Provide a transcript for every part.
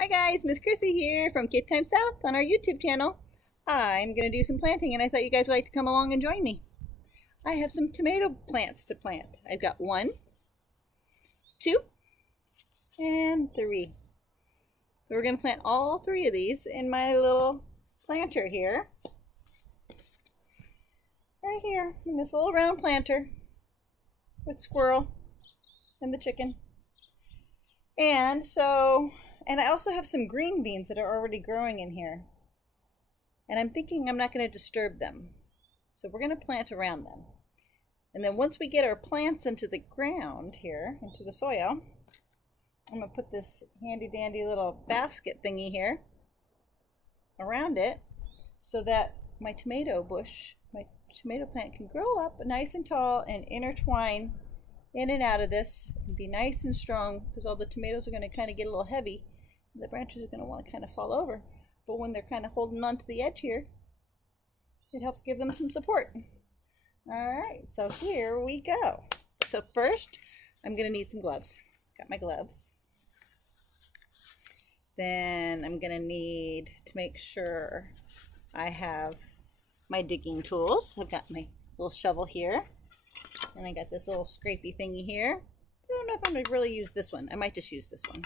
Hi guys, Miss Chrissy here from Kid Time South on our YouTube channel. I'm going to do some planting and I thought you guys would like to come along and join me. I have some tomato plants to plant. I've got 1, 2, and 3. So we're going to plant all 3 of these in my little planter here. Right here in this little round planter with Squirrel and the chicken. And I also have some green beans that are already growing in here. And I'm thinking I'm not going to disturb them. So we're going to plant around them. And then once we get our plants into the ground here, into the soil, I'm going to put this handy dandy little basket thingy here around it so that my tomato bush, my tomato plant can grow up nice and tall and intertwine in and out of this and be nice and strong, because all the tomatoes are going to kind of get a little heavy. The branches are going to want to kind of fall over. But when they're kind of holding on to the edge here, it helps give them some support. Alright, so here we go. So first, I'm going to need some gloves. Got my gloves. Then I'm going to need to make sure I have my digging tools. I've got my little shovel here. And I got this little scrapey thingy here. I don't know if I'm going to really use this one. I might just use this one,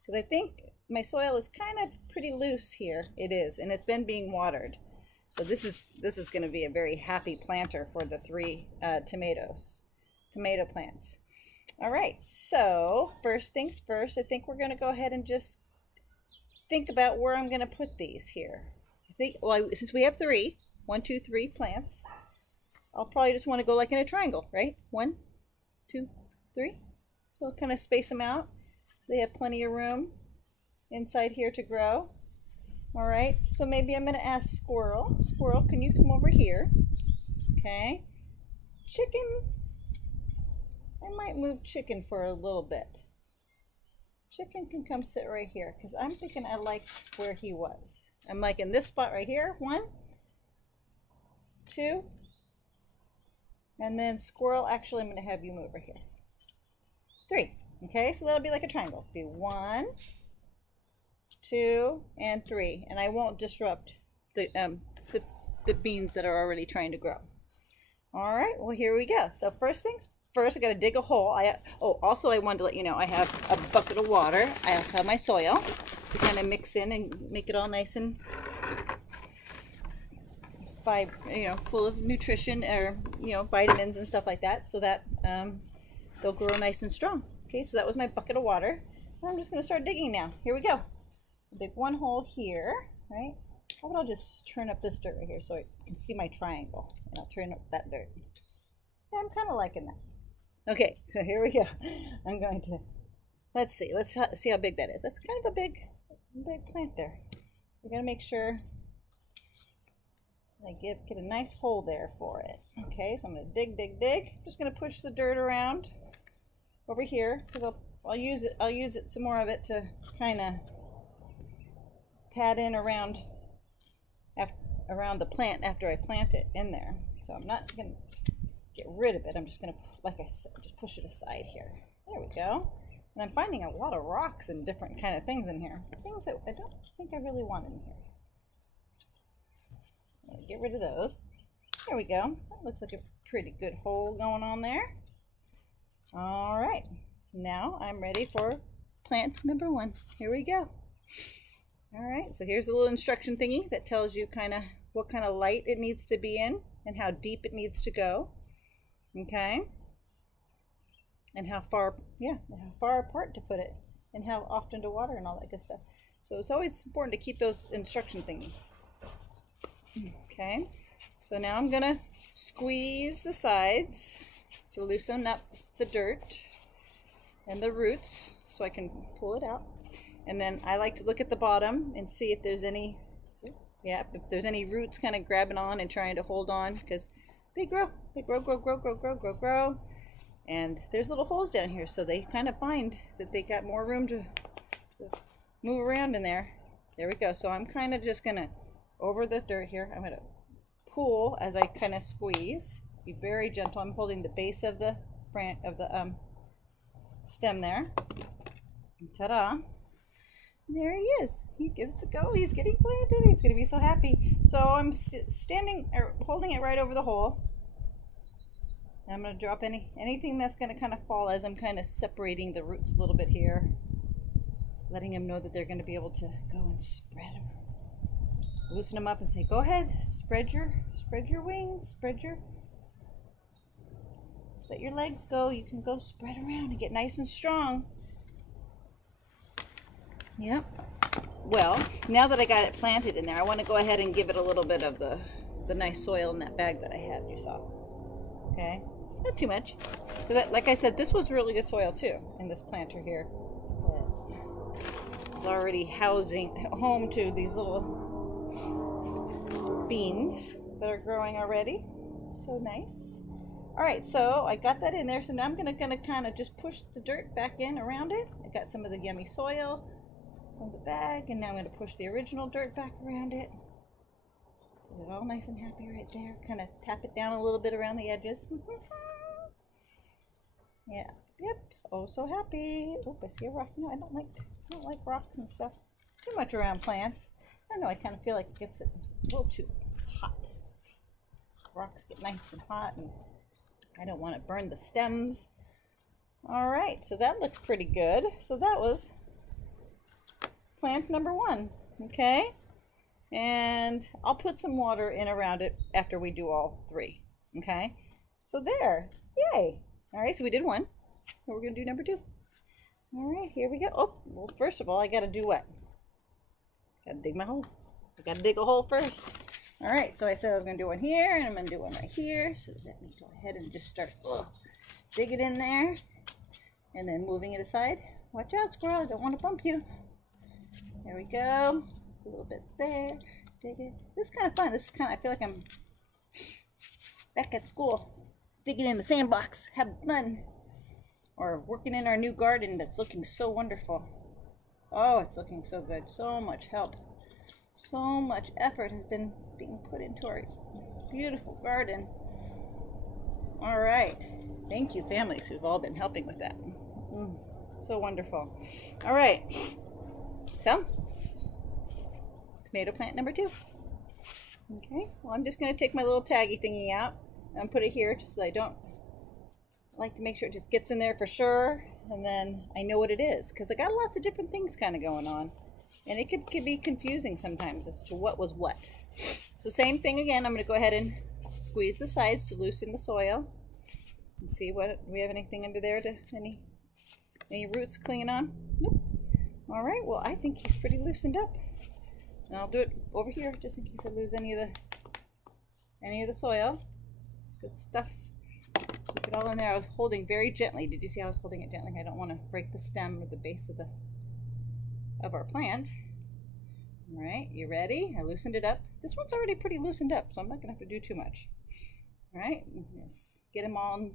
because I think my soil is kind of pretty loose here. It is, and it's been being watered. So this is going to be a very happy planter for the 3 tomato plants. All right, so first things first, I think we're going to go ahead and just think about where I'm going to put these here. I think, well, since we have 3, 1, 2, 3 plants, I'll probably just want to go like in a triangle, right? 1, 2, 3. So I'll kind of space them out. They have plenty of room inside here to grow. All right, so maybe I'm going to ask Squirrel. Squirrel, can you come over here? Okay. Chicken. I might move Chicken for a little bit. Chicken can come sit right here, because I'm thinking I like where he was. I'm like in this spot right here. 1, 2. And then Squirrel, actually I'm going to have you move over here. 3. Okay, so that'll be like a triangle. Be 1, 2, and 3. And I won't disrupt the beans that are already trying to grow. All right, well, here we go. So first things first, I got to dig a hole. Also I wanted to let you know I have a bucket of water. I also have my soil to kind of mix in and make it all nice and full of nutrition, or vitamins and stuff like that, so that they'll grow nice and strong. Okay, so that was my bucket of water. I'm just going to start digging now. Here we go. Dig 1 hole here, right? How about I'll just turn up this dirt right here so I can see my triangle, and I'll turn up that dirt. Yeah, I'm kind of liking that. Okay, so here we go. I'm going to, let's see how big that is. That's kind of a big plant there. We got to make sure I get a nice hole there for it. Okay, so I'm going to dig. I'm just going to push the dirt around over here, because I'll use it some more of it to kind of pad in around the plant after I plant it in there. So I'm not going to get rid of it. I'm just going to, like I said, just push it aside here. There we go. And I'm finding a lot of rocks and different kind of things in here. Things that I don't think I really want in here. Get rid of those. There we go. That looks like a pretty good hole going on there. All right. So now I'm ready for plant number 1. Here we go. All right. So here's a little instruction thingy that tells you kind of what kind of light it needs to be in and how deep it needs to go. Okay. And how far apart to put it, and how often to water and all that good stuff. So it's always important to keep those instruction thingies. Okay, so now I'm going to squeeze the sides to loosen up the dirt and the roots so I can pull it out. And then I like to look at the bottom and see if there's any, if there's any roots kind of grabbing on and trying to hold on, because they grow. And there's little holes down here, so they kind of find that they got more room to move around in there. There we go. So I'm kind of just going to, over the dirt here, I'm going to pull as I kind of squeeze. Be very gentle. I'm holding the base of the stem there. Ta-da. There he is. He gets to go. He's getting planted. He's going to be so happy. So I'm standing or holding it right over the hole. And I'm going to drop anything that's going to kind of fall as I'm kind of separating the roots a little bit here. Letting them know that they're going to be able to go and spread them. Loosen them up and say, go ahead, spread your wings, let your legs go. You can go spread around and get nice and strong. Yep. Well, now that I got it planted in there, I want to go ahead and give it a little bit of the nice soil in that bag that I had, you saw. Okay, not too much. Because like I said, this was really good soil too in this planter here. It's already home to these little beans that are growing already. So nice. All right, so I got that in there. So now I'm gonna kind of just push the dirt back in around it. I got some of the yummy soil from the bag, and now I'm gonna push the original dirt back around it. Get it all nice and happy right there. Kind of tap it down a little bit around the edges. Yeah, yep. Oh, so happy. Oh, I see a rock. No, I don't like rocks and stuff too much around plants. I don't know, I kind of feel like it gets it a little too hot. Rocks get nice and hot, and I don't want to burn the stems. All right, so that looks pretty good. So that was plant number 1, okay? And I'll put some water in around it after we do all 3, okay? So there, yay. All right, so we did 1. Now we're gonna do number 2. All right, here we go. Oh, well, first of all, I gotta do what? Gotta dig my hole. I gotta dig a hole first. All right, so I said I was gonna do one here, and I'm gonna do one right here. So let me go ahead and just start dig it in there, and then moving it aside. Watch out, squirrel! I don't want to bump you. There we go. A little bit there. Dig it. This is kind of fun. I feel like I'm back at school, digging in the sandbox, having fun, or working in our new garden that's looking so wonderful. Oh, it's looking so good. So much help. So much effort has been being put into our beautiful garden. All right. Thank you, families who've all been helping with that. So wonderful. All right. So, tomato plant number 2. Okay. Well, I'm just going to take my little taggy thingy out and put it here just so I like to make sure it just gets in there for sure. And then I know what it is, because I got lots of different things kind of going on, and it could be confusing sometimes as to what was what. So same thing again, I'm going to go ahead and squeeze the sides to loosen the soil and see do we have anything under there, any roots clinging on? Nope. All right, well, I think he's pretty loosened up, and I'll do it over here just in case I lose any of the soil. It's good stuff. Keep it all in there. I was holding very gently. Did you see how I was holding it gently? I don't want to break the stem or the base of our plant. All right, you ready? I loosened it up. This one's already pretty loosened up, so I'm not going to have to do too much. All right, let's get them all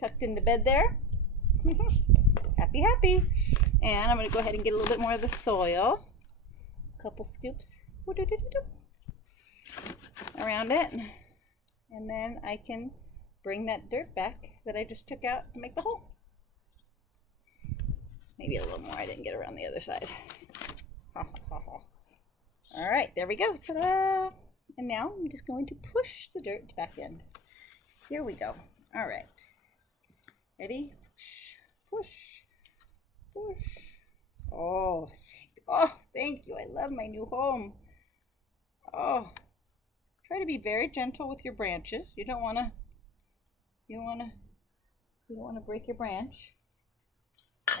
tucked into bed there. Happy, happy. And I'm going to go ahead and get a little bit more of the soil. A couple scoops around it. And then I can bring that dirt back that I just took out to make the hole. Maybe a little more. I didn't get around the other side. All right, there we go. Ta-da! And now I'm just going to push the dirt back in. Here we go. All right. Ready? Push, push, push. Oh, thank you. I love my new home. Oh, try to be very gentle with your branches. You don't want to break your branch,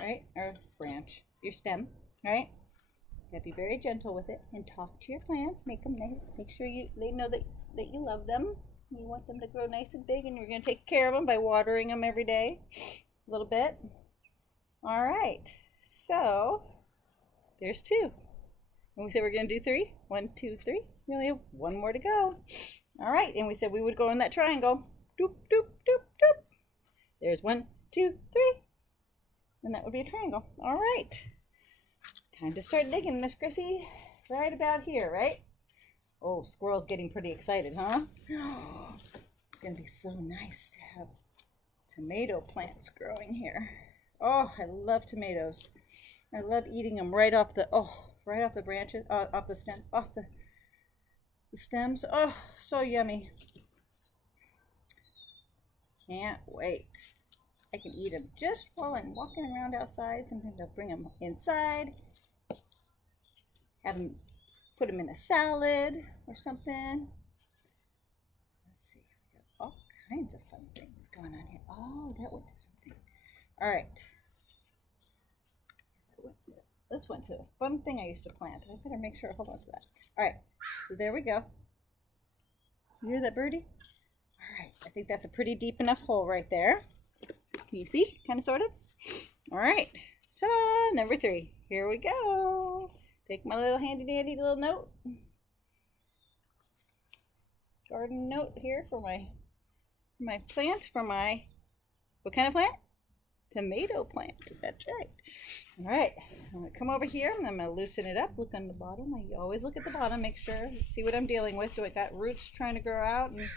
right? Or branch, your stem, right? You gotta be very gentle with it and talk to your plants. Make sure they know that you love them. You want them to grow nice and big, and you're gonna take care of them by watering them every day, a little bit. All right, so there's 2. And we said we're gonna do 3. 1, 2, 3. We only have 1 more to go. All right, and we said we would go in that triangle. Doop, doop, doop, doop. There's 1, 2, 3. And that would be a triangle. All right. Time to start digging, Miss Chrissy. Right about here, right? Oh, squirrel's getting pretty excited, huh? It's going to be so nice to have tomato plants growing here. Oh, I love tomatoes. I love eating them right off the right off the branches, off the stem, off the stems. Oh, so yummy. Can't wait. I can eat them just while I'm walking around outside. Sometimes I'll bring them inside. Have them, put them in a salad or something. Let's see, we got all kinds of fun things going on here. Oh, that went to something. All right. This went to a fun thing I used to plant. I better make sure I hold on to that. All right, so there we go. You hear that birdie? All right, I think that's a pretty deep enough hole right there. Can you see? Kind of, sort of. All right, ta-da, number 3. Here we go. Take my little handy dandy little note. Garden note here for my plant, what kind of plant? Tomato plant. That's right. All right, I'm gonna come over here and I'm gonna loosen it up. Look on the bottom. I always look at the bottom, make sure, see what I'm dealing with. Do I got roots trying to grow out? And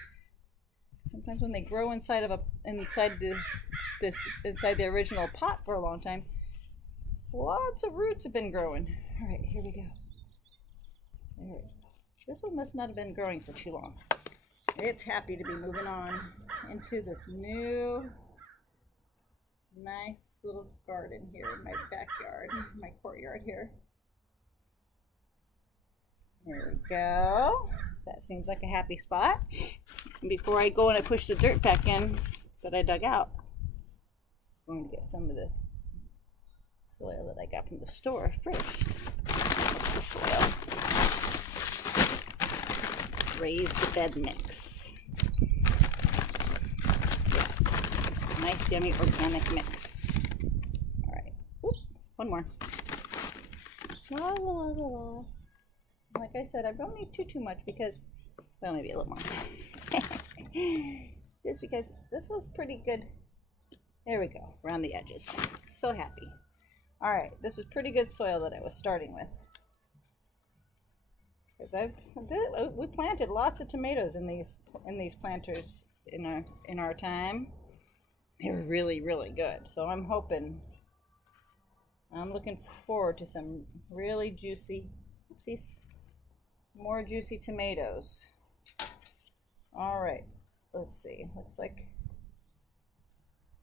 sometimes when they grow inside the original pot for a long time, lots of roots have been growing. All right, here we go. There we go. This one must not have been growing for too long. It's happy to be moving on into this new nice little garden here in my backyard, my courtyard here. There we go. That seems like a happy spot. And before I go and I push the dirt back in that I dug out, I'm going to get some of the soil that I got from the store first. The soil. Raised bed mix. Yes. Nice, yummy, organic mix. All right. Oop, one more. La, la, la, la, la. Like I said, I don't need too much because, well, maybe a little more. Just because this was pretty good. There we go, around the edges. So happy. All right, this was pretty good soil that I was starting with. Because we planted lots of tomatoes in these planters in our time. They were really, really good. So I'm looking forward to some really juicy, oopsies, some more juicy tomatoes. All right, let's see. Looks like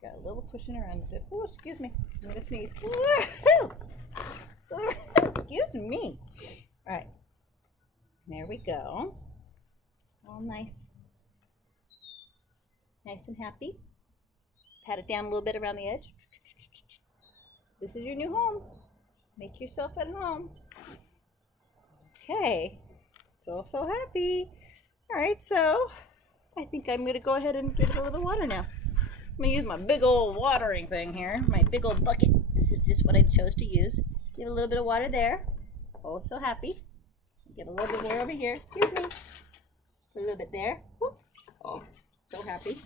got a little pushing around with it. Oh, excuse me. I'm gonna sneeze. Excuse me. All right. There we go. All nice. Nice and happy. Pat it down a little bit around the edge. This is your new home. Make yourself at home. Okay. So happy. All right, so I think I'm going to go ahead and give it a little water now. I'm going to use my big old watering thing here. My big old bucket. This is just what I chose to use. Give a little bit of water there. Oh, so happy. Get a little bit more over here. Excuse me. Put a little bit there. Whoop. Oh, so happy.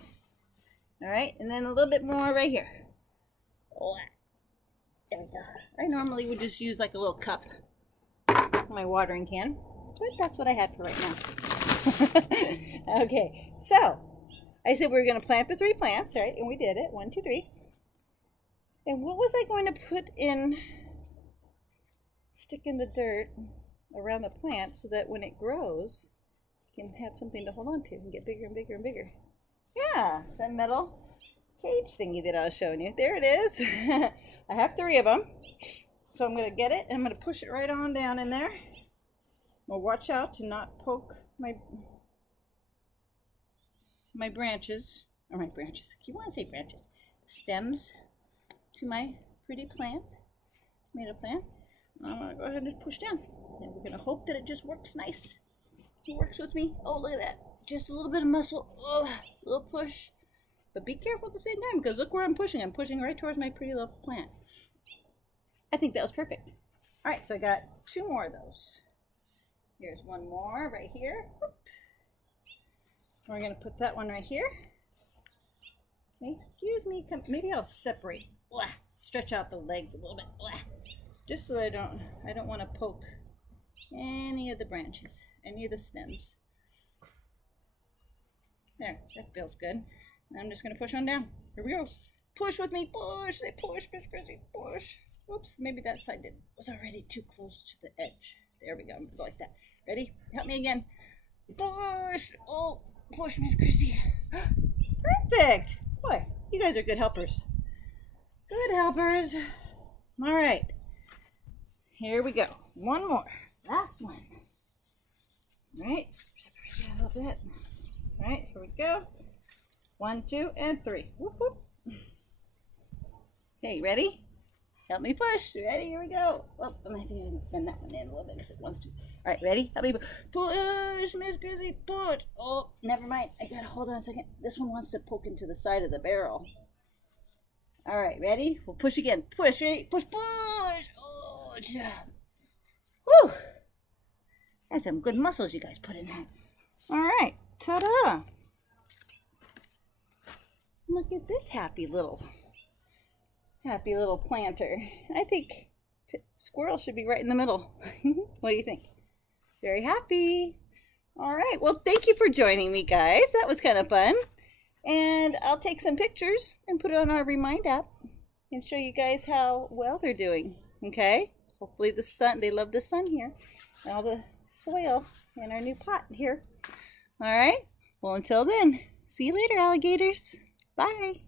All right, and then a little bit more right here. Oh, there we go. I normally would just use like a little cup, my watering can, but that's what I had for right now. Okay, so I said we were going to plant the 3 plants, right? And we did it. 1, 2, 3. And what was I going to put in, stick in the dirt around the plant so that when it grows, you can have something to hold on to and get bigger and bigger and bigger. Yeah, that metal cage thingy that I was showing you. There it is. I have 3 of them. So I'm going to get it and I'm going to push it right on down in there. Well, watch out to not poke my branches, or my branches. You want to say branches. Stems to my pretty plant, tomato plant. I'm going to go ahead and push down. And we're going to hope that it just works nice. It works with me. Oh, look at that. Just a little bit of muscle. Oh, a little push. But be careful at the same time because look where I'm pushing. I'm pushing right towards my pretty little plant. I think that was perfect. All right, so I got 2 more of those. Here's one more right here. Whoop. We're going to put that one right here. Okay, excuse me. Maybe I'll separate. Blah. Stretch out the legs a little bit. Blah. Just so I don't want to poke any of the branches, any of the stems. There, that feels good. I'm just going to push on down. Here we go. Push with me. Push. Say push, push, push, push. Whoops, maybe that side was already too close to the edge. There we go. I'm gonna go like that. Ready? Help me again. Push! Oh, push, Miss Chrissy. Perfect! Boy, you guys are good helpers. Good helpers. All right. Here we go. One more. Last one. All right. Separate that a little bit. All right, here we go. 1, 2, and 3. Whoop, whoop. Okay, ready? Help me push. Ready? Here we go. Oh, I'm going to bend that one in a little bit because it wants to. All right, ready? Help me push, Miss Chrissy, push. Oh, never mind. I got to hold on a second. This one wants to poke into the side of the barrel. All right, ready? We'll push again. Push, ready? Push, push. Oh, job. Whew. That's some good muscles you guys put in that. All right, ta-da. Look at this happy little planter. I think squirrel should be right in the middle. What do you think? Very happy. All right, well, thank you for joining me, guys. That was kind of fun. And I'll take some pictures and put it on our Remind app and show you guys how well they're doing. Okay? Hopefully the sun, they love the sun here and all the soil in our new pot here. All right, well, until then, see you later, alligators. Bye.